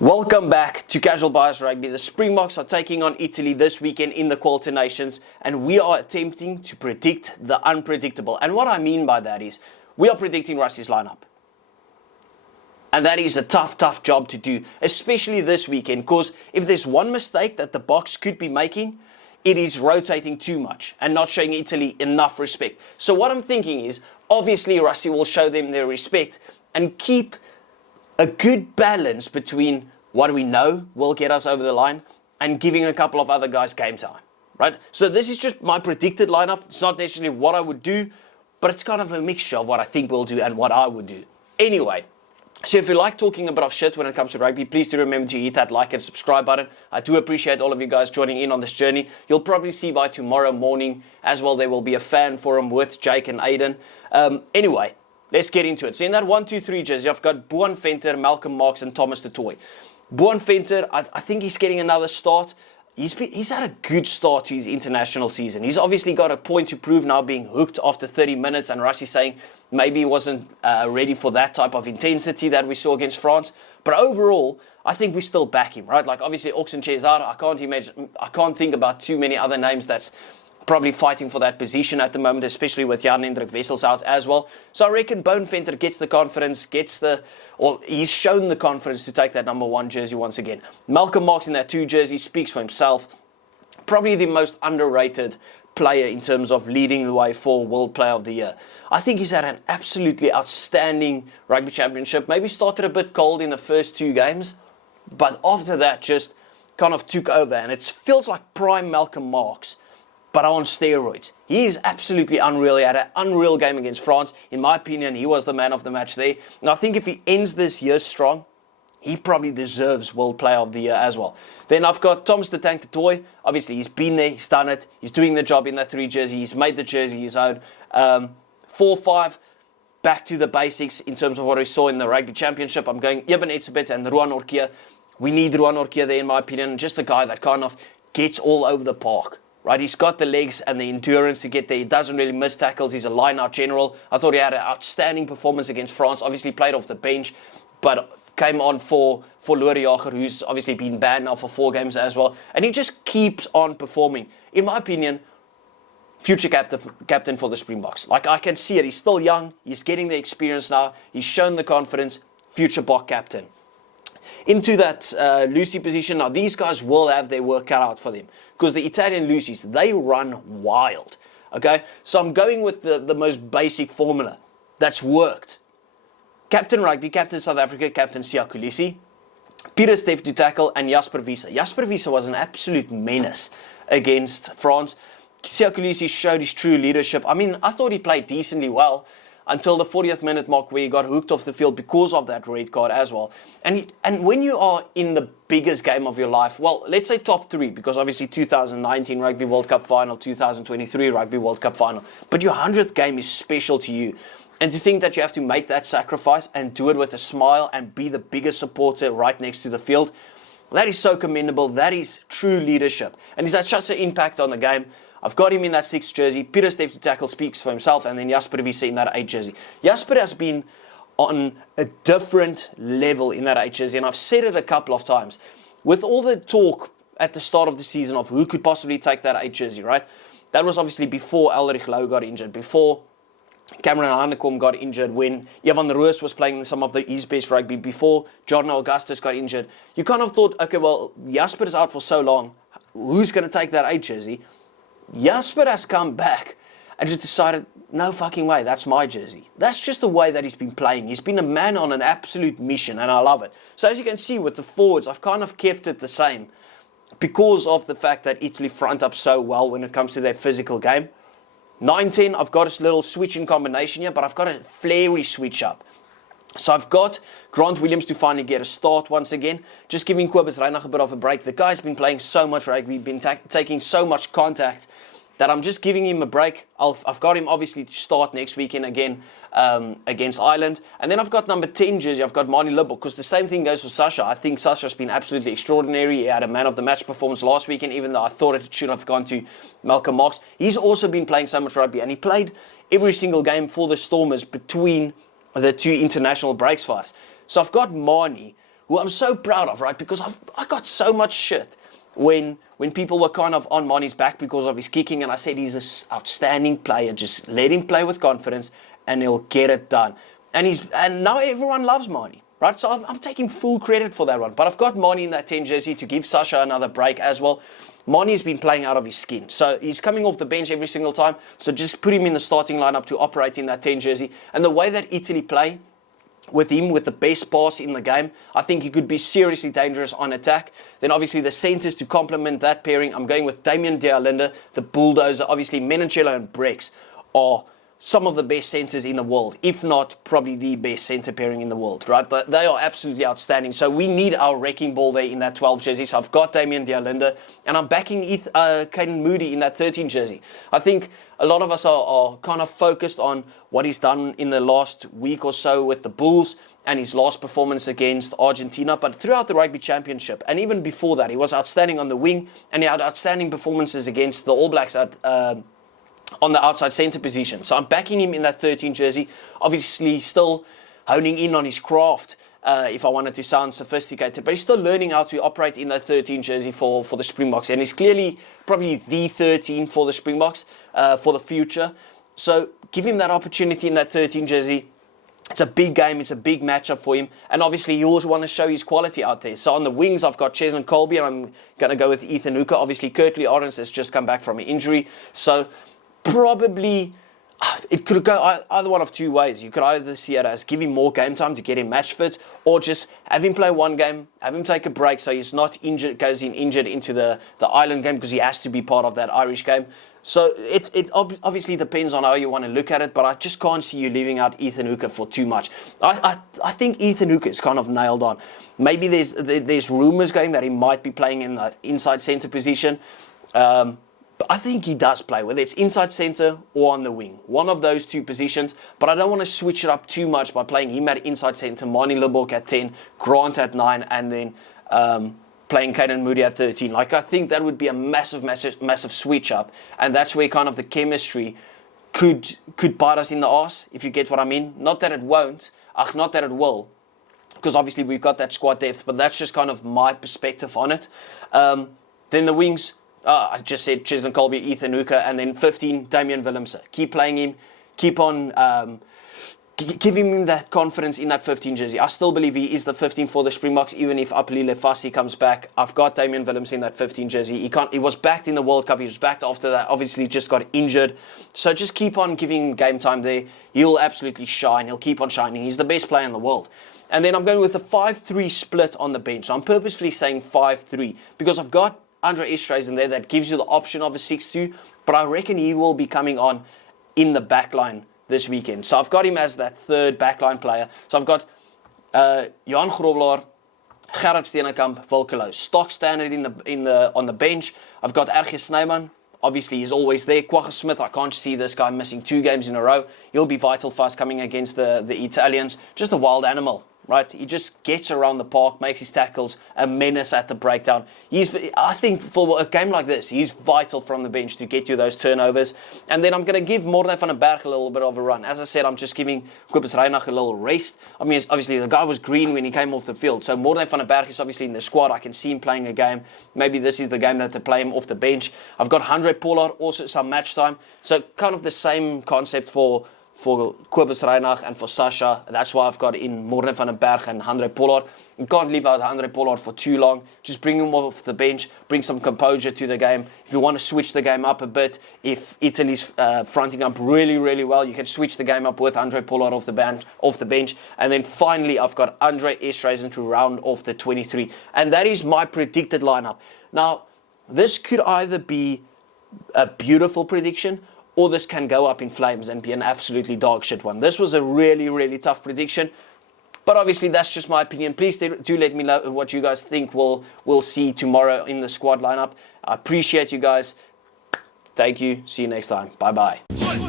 Welcome back to Casual Bias Rugby. The Springboks are taking on Italy this weekend in the Quarter Nations, and we are attempting to predict the unpredictable. And what I mean by that is, we are predicting Rassie's lineup. And that is a tough job to do, especially this weekend, because if there's one mistake that the Boks could be making, it is rotating too much and not showing Italy enough respect. So what I'm thinking is, obviously Rassie will show them their respect and keep a good balance between what we know will get us over the line and giving a couple of other guys game time, right? So this is just my predicted lineup. It's not necessarily what I would do, but it's kind of a mixture of what I think we'll do and what I would do. Anyway, so if you like talking a bit of shit when it comes to rugby, please do remember to hit that like and subscribe button. I do appreciate all of you guys joining in on this journey. You'll probably see by tomorrow morning as well, there will be a fan forum with Jake and Aiden. Anyway, let's get into it. So in that 1-2-3 jersey, I've got Boan Venter, Malcolm Marx and Thomas du Toit. Boan Venter, I think he's getting another start. He's had a good start to his international season. He's obviously got a point to prove now, being hooked after 30 minutes, and Rassie saying maybe he wasn't ready for that type of intensity that we saw against France. But overall, I think we still back him, right? Like obviously Oxenchair is out. I can't think about too many other names that's probably fighting for that position at the moment, especially with Jan-Hendrik Wessels out as well. So I reckon Boan Venter gets the confidence, he's shown the confidence to take that number 1 jersey once again. Malcolm Marx in that 2 jersey speaks for himself. Probably the most underrated player in terms of leading the way for World Player of the Year. I think he's had an absolutely outstanding rugby championship. Maybe started a bit cold in the first 2 games, but after that just kind of took over, and it feels like prime Malcolm Marx, but on steroids. He is absolutely unreal. He had an unreal game against France. In my opinion, he was the man of the match there. And I think if he ends this year strong, he probably deserves World Player of the Year as well. Then I've got Thomas the Tank du Toit. Obviously, he's been there, he's done it. He's doing the job in that 3 jersey. He's made the jersey his own. 4-5, back to the basics in terms of what we saw in the Rugby Championship. I'm going Eben Etzebeth and Ruan Orkia. We need Ruan Orkia there, in my opinion. Just a guy that kind of gets all over the park. Right, he's got the legs and the endurance to get there. He doesn't really miss tackles. He's a line-out general. I thought he had an outstanding performance against France. Obviously played off the bench, but came on for Loerejager, who's obviously been banned now for 4 games as well. And he just keeps on performing. In my opinion, future captain for the Springboks. Like, I can see it. He's still young. He's getting the experience now. He's shown the confidence. Future Bok captain. Into that Lucy position. Now, these guys will have their work cut out for them, because the Italian Lucies, they run wild. Okay? So I'm going with the most basic formula that's worked. Captain Rugby, Captain South Africa, Captain Siya Kolisi, Peter Steff to tackle, and Jasper Wiese. Jasper Wiese was an absolute menace against France. Siya Kolisi showed his true leadership. I mean, I thought he played decently well until the 40th minute mark, where he got hooked off the field because of that red card as well. And when you are in the biggest game of your life, well, let's say top 3, because obviously 2019 Rugby World Cup final, 2023 Rugby World Cup final, but your 100th game is special to you. And to think that you have to make that sacrifice and do it with a smile and be the biggest supporter right next to the field, that is so commendable. That is true leadership. And he's had such an impact on the game. I've got him in that 6 jersey. Peter Steff to tackle speaks for himself. And then Jasper Wiese in that 8 jersey. Jasper has been on a different level in that 8 jersey. And I've said it a couple of times. With all the talk at the start of the season of who could possibly take that 8 jersey, right? That was obviously before Elrich Louw got injured. Before Cameron Hanekom got injured, when Evan Roos was playing some of his best rugby, before Jordan Augustus got injured. You kind of thought, okay, well, Jasper is out for so long. Who's going to take that 8 jersey? Jasper has come back and just decided, no fucking way, that's my jersey. That's just the way that he's been playing. He's been a man on an absolute mission, and I love it. So as you can see with the forwards, I've kind of kept it the same because of the fact that Italy front up so well when it comes to their physical game. 9-10, I've got a little switch in combination here, but I've got a flary switch up. So I've got Grant Williams to finally get a start once again. Just giving Kobus Reinach a bit of a break. The guy's been playing so much rugby, been taking so much contact that I'm just giving him a break. I've got him obviously to start next weekend again against Ireland. And then I've got number 10 jersey, I've got Manie Libbok, because the same thing goes for Sasha. I think Sasha's been absolutely extraordinary. He had a man of the match performance last weekend, even though I thought it should have gone to Malcolm Marx. He's also been playing so much rugby, and he played every single game for the Stormers between the two international breaks for us. So I've got Manie, who I'm so proud of, right? Because I got so much shit when people were kind of on Manie's back because of his kicking, and I said he's an outstanding player. Just let him play with confidence, and he'll get it done. And now everyone loves Manie, right? So I'm taking full credit for that one. But I've got Manie in that 10 jersey to give Sasha another break as well. Manie's been playing out of his skin. So he's coming off the bench every single time. So just put him in the starting lineup to operate in that 10 jersey. And the way that Italy play with him, with the best pass in the game, I think he could be seriously dangerous on attack. Then obviously the centres to complement that pairing, I'm going with Damian Dealinde, the bulldozer. Obviously Menoncello and Brex are some of the best centres in the world, if not probably the best centre pairing in the world, right? But they are absolutely outstanding. So we need our wrecking ball there in that 12 jersey. So I've got Damian Dealinde, and I'm backing Caden Moody in that 13 jersey. I think a lot of us are kind of focused on what he's done in the last week or so with the Bulls and his last performance against Argentina. But throughout the Rugby Championship, and even before that, he was outstanding on the wing, and he had outstanding performances against the All Blacks on the outside centre position. So I'm backing him in that 13 jersey. Obviously still honing in on his craft, if I wanted to sound sophisticated, but he's still learning how to operate in that 13 jersey for the Springboks, and he's clearly probably the 13 for the Springboks for the future. So give him that opportunity in that 13 jersey. It's a big game, it's a big matchup for him, and obviously you also want to show his quality out there. So on the wings, I've got Cheslin Colby, and I'm going to go with Ethan Hooker. Obviously Kirtley Orange has just come back from an injury, so probably it could go either one of two ways. You could either see it as give him more game time to get him match fit, or just have him play one game, have him take a break so he's not injured, goes in injured into the Ireland game, because he has to be part of that Irish game. So it obviously depends on how you want to look at it, but I just can't see you leaving out Ethan Hooker for too much. I think Ethan Hooker is kind of nailed on. Maybe there's rumours going that he might be playing in that inside centre position. But I think he does play, whether it's inside centre or on the wing. One of those two positions. But I don't want to switch it up too much by playing him at inside centre, Manie Libbok at 10, Grant at 9, and then playing Caden Moody at 13. Like, I think that would be a massive switch up. And that's where kind of the chemistry could bite us in the arse, if you get what I mean. Not that it won't. Not that it will. Because obviously we've got that squad depth. But that's just kind of my perspective on it. Then the wings. I just said Cheslin Colby, Ethan Hooker, and then 15, Damian Willemse. Keep playing him. Keep on giving him that confidence in that 15 jersey. I still believe he is the 15 for the Springboks, even if Apelile Fassi comes back. I've got Damian Willemse in that 15 jersey. He was backed in the World Cup. He was backed after that. Obviously, just got injured. So just keep on giving him game time there. He'll absolutely shine. He'll keep on shining. He's the best player in the world. And then I'm going with a 5-3 split on the bench. So I'm purposefully saying 5-3 because I've got Andre Estrades in there that gives you the option of a 6-2, but I reckon he will be coming on in the backline this weekend. So I've got him as that third backline player. So I've got Johan Grobelaar, Gerard Steenekamp, Volkelo. Stock standard on the bench. I've got RG Snyman. Obviously, he's always there. Kwagga Smith, I can't see this guy missing 2 games in a row. He'll be vital for us coming against the Italians. Just a wild animal. Right, he just gets around the park, makes his tackles, a menace at the breakdown. I think for a game like this, he's vital from the bench to get you those turnovers. And then I'm going to give Morne van den Berg a little bit of a run. As I said, I'm just giving Kobus Reinach a little rest. I mean, obviously the guy was green when he came off the field. So Morne van den Berg is obviously in the squad. I can see him playing a game. Maybe this is the game that they play him off the bench. I've got Handré Pollard, also some match time. So kind of the same concept for Kobus Reinach and for Sasha. That's why I've got in Morne van den Berg and Handré Pollard. You can't leave out Handré Pollard for too long. Just bring him off the bench, bring some composure to the game. If you want to switch the game up a bit, if Italy's fronting up really, really well, you can switch the game up with Handré Pollard off the bench. And then finally, I've got Andre Estrades to round off the 23. And that is my predicted lineup. Now, this could either be a beautiful prediction, or this can go up in flames and be an absolutely dog shit one. This was a really, really tough prediction. But obviously, that's just my opinion. Please do let me know what you guys think we'll see tomorrow in the squad lineup. I appreciate you guys. Thank you. See you next time. Bye bye.